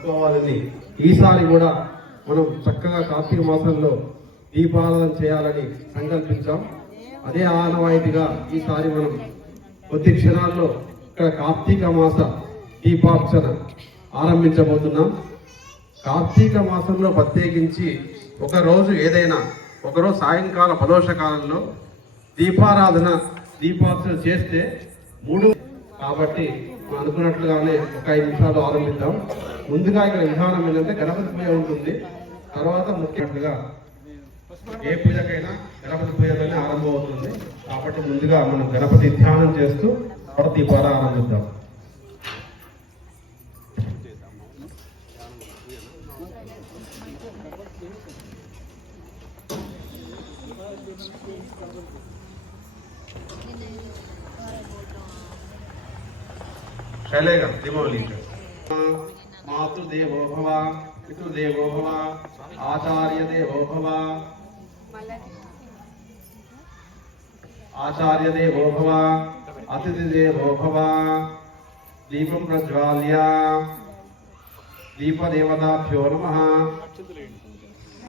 జరుపుకోవాలని ఈసారి కూడా మనం చక్కగా కార్తీక మాసంలో దీపారాధన చేయాలని సంకల్పించాం. అదే ఆనవాయితీగా ఈసారి మనం కొద్ది క్షణాల్లో ఇక్కడ కార్తీక మాస దీపార్చన ఆరంభించబోతున్నాం. కార్తీక మాసంలో ప్రత్యేకించి ఒకరోజు ఏదైనా ఒకరోజు సాయంకాల ప్రదోష కాలంలో దీపార్చన చేస్తే 3 కాబట్టి అనుకున్నట్లుగానే ఒక 5 నిమిషాలు ఆరంభిద్దాం. ముందుగా ఇక్కడ విధానం ఏంటంటే గణపతి పూజ ఉంటుంది. తర్వాత ముఖ్యంగా ఏ పూజకైనా గణపతి పూజతోనే ఆరంభం అవుతుంది. కాబట్టి ముందుగా మనం గణపతి ధ్యానం చేస్తూ తర్వాత దీపారాధన ఆరంభిద్దాం. शैलेगा दिमोली मातृदेवो भव पितृदेवो भव आचार्य देवो भव अतिथि देवो भव दीपं प्रज्वाल्य दीपदेवताभ्यो नमः